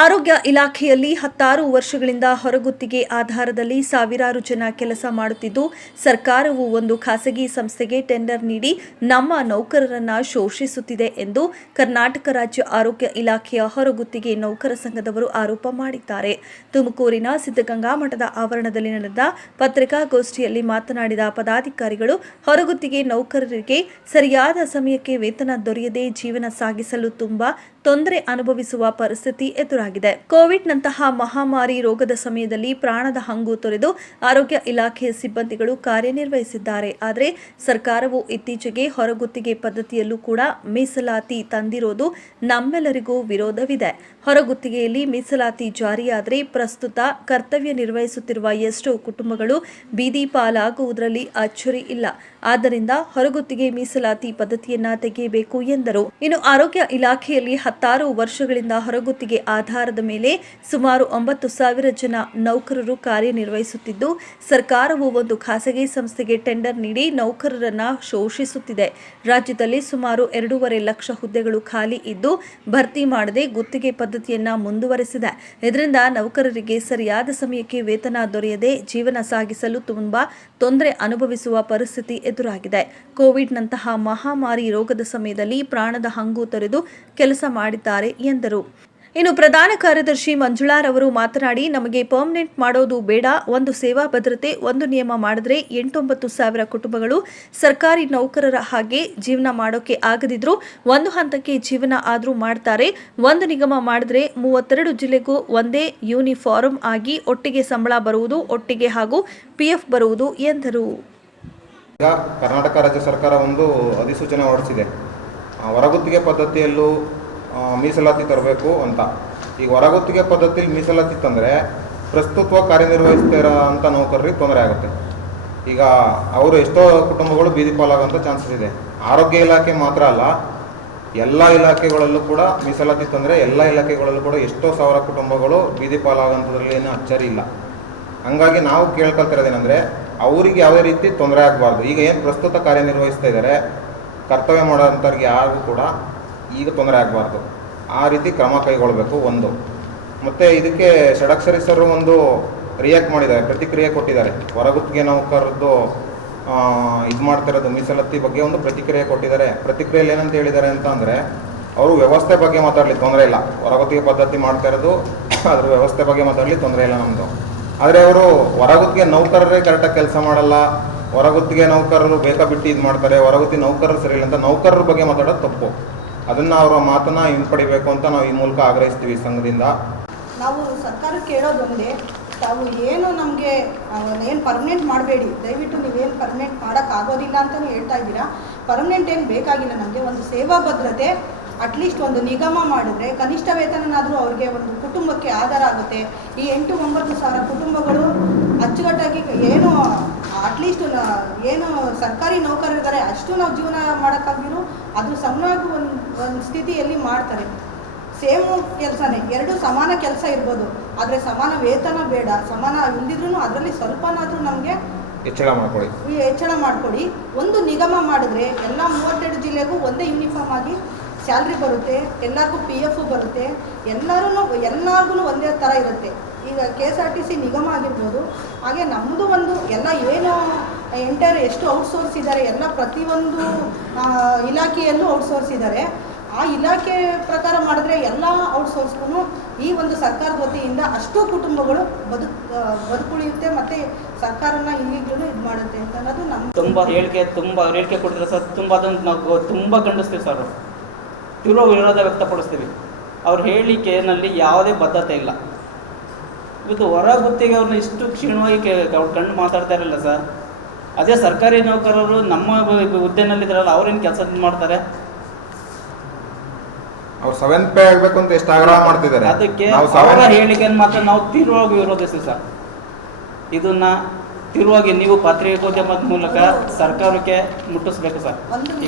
ಆರೋಗ್ಯ ಇಲಾಖೆಯಲ್ಲಿ 16 ವರ್ಷಗಳಿಂದ ಹೊರಗುತ್ತಿಗೆ ಆಧಾರದಲ್ಲಿ ಸಾವಿರಾರು ಜನ ಕೆಲಸ ಮಾಡುತ್ತಿದ್ದು, ಸರ್ಕಾರವು ಒಂದು ಖಾಸಗಿ ಸಂಸ್ಥೆಗೆ ಟೆಂಡರ್ ನೀಡಿ ನಮ್ಮ ನೌಕರರನ್ನ ಶೋಷಿಸುತ್ತಿದೆ ಎಂದು ಕರ್ನಾಟಕ ರಾಜ್ಯ ಆರೋಗ್ಯ ಇಲಾಖೆಯ ಹೊರಗುತ್ತಿಗೆ ನೌಕರ ಸಂಘದವರು ಆರೋಪ ಮಾಡಿದ್ದಾರೆ. ತುಮಕೂರಿನ ಸಿದ್ಧಗಂಗಾ ಮಠದ ಆವರಣದಲ್ಲಿ ನಡೆದ ಪತ್ರಿಕಾಗೋಷ್ಠಿಯಲ್ಲಿ ಮಾತನಾಡಿದ ಪದಾಧಿಕಾರಿಗಳು, ಹೊರಗುತ್ತಿಗೆ ನೌಕರರಿಗೆ ಸರಿಯಾದ ಸಮಯಕ್ಕೆ ವೇತನ ದೊರೆಯದೆ ಜೀವನ ಸಾಗಿಸಲು ತುಂಬಾ ತೊಂದರೆ ಅನುಭವಿಸುವ ಪರಿಸ್ಥಿತಿ ಎದುರಾಗಿದೆ. ಕೋವಿಡ್ನಂತಹ ಮಹಾಮಾರಿ ರೋಗದ ಸಮಯದಲ್ಲಿ ಪ್ರಾಣದ ಹಂಗು ತೊರೆದು ಆರೋಗ್ಯ ಇಲಾಖೆಯ ಸಿಬ್ಬಂದಿಗಳು ಕಾರ್ಯನಿರ್ವಹಿಸಿದ್ದಾರೆ. ಆದರೆ ಸರ್ಕಾರವು ಇತ್ತೀಚೆಗೆ ಹೊರಗುತ್ತಿಗೆ ಪದ್ಧತಿಯಲ್ಲೂ ಕೂಡ ಮೀಸಲಾತಿ ತಂದಿರೋದು ನಮ್ಮೆಲ್ಲರಿಗೂ ವಿರೋಧವಿದೆ. ಹೊರಗುತ್ತಿಗೆಯಲ್ಲಿ ಮೀಸಲಾತಿ ಜಾರಿಯಾದರೆ ಪ್ರಸ್ತುತ ಕರ್ತವ್ಯ ನಿರ್ವಹಿಸುತ್ತಿರುವ ಎಷ್ಟೋ ಕುಟುಂಬಗಳು ಬೀದಿ ಪಾಲಾಗುವುದರಲ್ಲಿ ಅಚ್ಚರಿ ಇಲ್ಲ. ಆದ್ದರಿಂದ ಹೊರಗುತ್ತಿಗೆ ಮೀಸಲಾತಿ ಪದ್ಧತಿಯನ್ನ ತೆಗೆಯಬೇಕು ಎಂದರು. ಇನ್ನು ಆರೋಗ್ಯ ಇಲಾಖೆಯಲ್ಲಿ 16 ವರ್ಷಗಳಿಂದ ಹೊರಗುತ್ತಿಗೆ ಆಧಾರದ ಮೇಲೆ ಸುಮಾರು 9,000 ಜನ ನೌಕರರು ಕಾರ್ಯನಿರ್ವಹಿಸುತ್ತಿದ್ದು, ಸರ್ಕಾರವು ಒಂದು ಖಾಸಗಿ ಸಂಸ್ಥೆಗೆ ಟೆಂಡರ್ ನೀಡಿ ನೌಕರರನ್ನ ಶೋಷಿಸುತ್ತಿದೆ. ರಾಜ್ಯದಲ್ಲಿ ಸುಮಾರು 2.5 ಲಕ್ಷ ಹುದ್ದೆಗಳು ಖಾಲಿ ಇದ್ದು, ಭರ್ತಿ ಮಾಡದೆ ಗುತ್ತಿಗೆ ಪದ್ಧತಿಯನ್ನ ಮುಂದುವರೆಸಿದೆ. ಇದರಿಂದ ನೌಕರರಿಗೆ ಸರಿಯಾದ ಸಮಯಕ್ಕೆ ವೇತನ ದೊರೆಯದೆ ಜೀವನ ಸಾಗಿಸಲು ತುಂಬಾ ತೊಂದರೆ ಅನುಭವಿಸುವ ಪರಿಸ್ಥಿತಿ ಎದುರಾಗಿದೆ. ಕೋವಿಡ್ನಂತಹ ಮಹಾಮಾರಿ ರೋಗದ ಸಮಯದಲ್ಲಿ ಪ್ರಾಣದ ಹಂಗು ತೊರೆದು ಕೆಲಸ ಮಾಡಿದ್ದಾರೆ ಎಂದರು. ಇನ್ನು ಪ್ರಧಾನ ಕಾರ್ಯದರ್ಶಿ ಮಂಜುಳಾರವರು ಮಾತನಾಡಿ, ನಮಗೆ ಪರ್ಮನೆಂಟ್ ಮಾಡೋದು ಬೇಡ, ಒಂದು ಸೇವಾ ಭದ್ರತೆ, ಒಂದು ನಿಯಮ ಮಾಡಿದ್ರೆ 8-9 ಸಾವಿರ ಕುಟುಂಬಗಳು ಸರ್ಕಾರಿ ನೌಕರರ ಹಾಗೆ ಜೀವನ ಮಾಡೋಕೆ ಆಗದಿದ್ರು ಒಂದು ಹಂತಕ್ಕೆ ಜೀವನ ಆದ್ರೂ ಮಾಡ್ತಾರೆ. ಒಂದು ನಿಗಮ ಮಾಡಿದ್ರೆ 32 ಜಿಲ್ಲೆಗೂ ಒಂದೇ ಯೂನಿಫಾರ್ಮ್ ಆಗಿ ಒಟ್ಟಿಗೆ ಸಂಬಳ ಬರುವುದು, ಒಟ್ಟಿಗೆ ಹಾಗೂ PF ಬರುವುದು ಎಂದರು. ಈಗ ಕರ್ನಾಟಕ ರಾಜ್ಯ ಸರ್ಕಾರ ಒಂದು ಅಧಿಸೂಚನೆ ಹೊರಡಿಸಿದೆ. ಹೊರಗುತ್ತಿಗೆ ಪದ್ಧತಿಯಲ್ಲೂ ಮೀಸಲಾತಿ ತರಬೇಕು ಅಂತ. ಈಗ ಹೊರಗುತ್ತಿಗೆ ಪದ್ಧತಿಯಲ್ಲಿ ಮೀಸಲಾತಿ ತಂದರೆ ಪ್ರಸ್ತುತ ಕಾರ್ಯನಿರ್ವಹಿಸ್ತಿರೋ ಅಂಥ ನೌಕರರಿಗೆ ತೊಂದರೆ ಆಗುತ್ತೆ. ಈಗ ಅವರು ಎಷ್ಟೋ ಕುಟುಂಬಗಳು ಬೀದಿ ಪಾಲಾಗೋಂಥ ಚಾನ್ಸಸ್ ಇದೆ. ಆರೋಗ್ಯ ಇಲಾಖೆ ಮಾತ್ರ ಅಲ್ಲ, ಎಲ್ಲ ಇಲಾಖೆಗಳಲ್ಲೂ ಕೂಡ ಮೀಸಲಾತಿ ತಂದರೆ ಎಲ್ಲ ಇಲಾಖೆಗಳಲ್ಲೂ ಕೂಡ ಎಷ್ಟೋ ಸಾವಿರ ಕುಟುಂಬಗಳು ಬೀದಿ ಪಾಲಾಗೋಂಥದ್ರಲ್ಲಿ ಏನೂ ಅಚ್ಚರಿ ಇಲ್ಲ. ಹಂಗಾಗಿ ನಾವು ಕೇಳ್ಕೊಳ್ತಿರೋದೇನೆಂದರೆ, ಅವರಿಗೆ ಯಾವುದೇ ರೀತಿ ತೊಂದರೆ ಆಗಬಾರ್ದು. ಈಗ ಏನು ಪ್ರಸ್ತುತ ಕಾರ್ಯನಿರ್ವಹಿಸ್ತಾ ಇದ್ದಾರೆ, ಕರ್ತವ್ಯ ಮಾಡೋಂಥವ್ರಿಗೆ ಯಾರಿಗೂ ಕೂಡ ಈಗ ತೊಂದರೆ ಆಗಬಾರ್ದು. ಆ ರೀತಿ ಕ್ರಮ ಕೈಗೊಳ್ಳಬೇಕು ಒಂದು. ಮತ್ತು ಇದಕ್ಕೆ ಷಡಕ್ಷರಿ ಸರ್ ಒಂದು ರಿಯಾಕ್ಟ್ ಮಾಡಿದ್ದಾರೆ, ಪ್ರತಿಕ್ರಿಯೆ ಕೊಟ್ಟಿದ್ದಾರೆ. ಹೊರಗುತ್ತಿಗೆ ನೌಕರದ್ದು ಇದು ಮಾಡ್ತಿರೋದು ಮೀಸಲಾತಿ ಬಗ್ಗೆ ಒಂದು ಪ್ರತಿಕ್ರಿಯೆ ಕೊಟ್ಟಿದ್ದಾರೆ. ಪ್ರತಿಕ್ರಿಯೆಯಲ್ಲಿ ಏನಂತ ಹೇಳಿದ್ದಾರೆ ಅಂತ ಅಂದರೆ, ಅವರು ವ್ಯವಸ್ಥೆ ಬಗ್ಗೆ ಮಾತಾಡಲಿ ತೊಂದರೆ ಇಲ್ಲ, ಹೊರಗುತ್ತಿಗೆ ಪದ್ಧತಿ ಮಾಡ್ತಾ ಇರೋದು ಅದ್ರ ವ್ಯವಸ್ಥೆ ಬಗ್ಗೆ ಮಾತಾಡಲಿ ತೊಂದರೆ ಇಲ್ಲ ನಮ್ಮದು. ಆದರೆ ಅವರು ಹೊರಗುತ್ತಿಗೆ ನೌಕರರೇ ಕರೆಕ್ಟಾಗಿ ಕೆಲಸ ಮಾಡಲ್ಲ, ಹೊರಗುತ್ತಿಗೆ ನೌಕರರು ಬೇಕಾಬಿಟ್ಟು ಇದು ಮಾಡ್ತಾರೆ, ಹೊರಗುತ್ತಿಗೆ ನೌಕರರು ಸರಿ ಇಲ್ಲ ಅಂತ ನೌಕರರ ಬಗ್ಗೆ ಮಾತಾಡೋದು ತಪ್ಪು. ಅದನ್ನು ಅವರ ಮಾತನ್ನು ಹಿಂಪಡಿಬೇಕು ಅಂತ ನಾವು ಈ ಮೂಲಕ ಆಗ್ರಹಿಸ್ತೀವಿ ಸಂಘದಿಂದ. ನಾವು ಸರ್ಕಾರಕ್ಕೆ ಕೇಳೋದೊಂದೇ, ತಾವು ಏನು ನಮಗೆ ಏನು ಪರ್ಮನೆಂಟ್ ಮಾಡಬೇಡಿ, ದಯವಿಟ್ಟು ನೀವೇನು ಪರ್ಮನೆಂಟ್ ಮಾಡೋಕ್ಕಾಗೋದಿಲ್ಲ ಅಂತಲೂ ಹೇಳ್ತಾ ಇದ್ದೀರಾ. ಪರ್ಮನೆಂಟ್ ಏನು ಬೇಕಾಗಿಲ್ಲ ನಮಗೆ. ಒಂದು ಸೇವಾ ಭದ್ರತೆ, ಅಟ್ಲೀಸ್ಟ್ ಒಂದು ನಿಗಮ ಮಾಡಿದ್ರೆ ಕನಿಷ್ಠ ವೇತನನಾದರೂ ಅವ್ರಿಗೆ ಒಂದು ಕುಟುಂಬಕ್ಕೆ ಆಧಾರ ಆಗುತ್ತೆ. ಈ 8-9 ಸಾವಿರ ಕುಟುಂಬಗಳು ಅಚ್ಚುಕಟ್ಟಾಗಿ ಏನು ಅಟ್ಲೀಸ್ಟ್ ಏನು ಸರ್ಕಾರಿ ನೌಕರರಿದ್ದಾರೆ ಅಷ್ಟು ನಾವು ಜೀವನ ಮಾಡೋಕ್ಕಾಗಿರೋ ಅದು ಸಮವಾಗಿ ಒಂದು ಸ್ಥಿತಿಯಲ್ಲಿ ಮಾಡ್ತಾರೆ. ಸೇಮು ಕೆಲಸನೇ, ಎರಡು ಸಮಾನ ಕೆಲಸ ಇರ್ಬೋದು, ಆದರೆ ಸಮಾನ ವೇತನ ಬೇಡ. ಸಮಾನ ಇಲ್ದಿದ್ರೂ ಅದರಲ್ಲಿ ಸ್ವಲ್ಪನಾದರೂ ನಮಗೆ ಹೆಚ್ಚಳ ಮಾಡಿಕೊಡಿ. ಒಂದು ನಿಗಮ ಮಾಡಿದ್ರೆ ಎಲ್ಲ 32 ಜಿಲ್ಲೆಗೂ ಒಂದೇ ಯೂನಿಫಾರ್ಮ್ ಆಗಿ ಸ್ಯಾಲ್ರಿ ಬರುತ್ತೆ, ಎಲ್ಲರಿಗೂ PF ಬರುತ್ತೆ, ಎಲ್ಲರಿಗೂ ಒಂದೇ ಥರ ಇರುತ್ತೆ. ಈಗ KSRTC ನಿಗಮ ಆಗಿರ್ಬೋದು, ಹಾಗೆ ನಮ್ಮದು ಒಂದು ಎಲ್ಲ ಏನು ಎಂಟೈರ್ ಎಷ್ಟು ಔಟ್ಸೋರ್ಸ್ ಇದ್ದಾರೆ, ಎಲ್ಲ ಪ್ರತಿಯೊಂದು ಇಲಾಖೆಯಲ್ಲೂ ಔಟ್ಸೋರ್ಸ್ ಇದ್ದಾರೆ. ಆ ಇಲಾಖೆ ಪ್ರಕಾರ ಮಾಡಿದ್ರೆ ಎಲ್ಲ ಔಟ್ಸೋರ್ಸ್ಗೂ ಈ ಒಂದು ಸರ್ಕಾರದ ವತಿಯಿಂದ ಅಷ್ಟು ಕುಟುಂಬಗಳು ಬದುಕುಳಿಯುತ್ತೆ ಮತ್ತು ಸರ್ಕಾರನ ಈಗಲೂ ಇದು ಮಾಡುತ್ತೆ ಅಂತ ಅನ್ನೋದು ನಮ್ಮ ತುಂಬ ಹೇಳಿಕೆ ಕೊಡ್ತಾರೆ ಸರ್. ಅದನ್ನು ನಾವು ತುಂಬ ಖಂಡಿಸ್ತೀವಿ ಸರ್. ತೀವ್ರ ವಿರೋಧ ವ್ಯಕ್ತಪಡಿಸ್ತೀವಿ. ಅವ್ರ ಹೇಳಿಕೆಯಲ್ಲಿ ಯಾವುದೇ ಬದ್ಧತೆ ಇಲ್ಲ. ಇವತ್ತು ಹೊರಗುತ್ತಿಗೆ ಅವ್ರನ್ನ ಇಷ್ಟು ಕ್ಷೀಣವಾಗಿ ಕಂಡು ಮಾತಾಡ್ತಾ ಇರಲಿಲ್ಲ ಸರ್. ಅದೇ ಸರ್ಕಾರಿ ನೌಕರರು ನಮ್ಮ ಹುದ್ದೆನಲ್ಲಿದ್ದಾರಲ್ಲ, ಅವ್ರೇನು ಕೆಲಸ ಮಾಡ್ತಾರೆ? ಅವ್ರು 7th ಪೇ ಆಗಬೇಕು ಅಂತ ಎಷ್ಟು ಆಗ್ರಹ ಮಾಡ್ತಿದ್ದಾರೆ. ಅದಕ್ಕೆ ಅವರ ಹೇಳಿಕೆಯನ್ನು ಮಾತ್ರ ನಾವು ತೀವ್ರವಾಗಿ ವಿರೋಧಿಸ್ತೀವಿ ಸರ್. ಇದನ್ನ ತೀವ್ರವಾಗಿ ನೀವು ಪತ್ರಿಕೋದ್ಯಮದ ಮೂಲಕ ಸರ್ಕಾರಕ್ಕೆ ಮುಟ್ಟಿಸ್ಬೇಕು ಸರ್.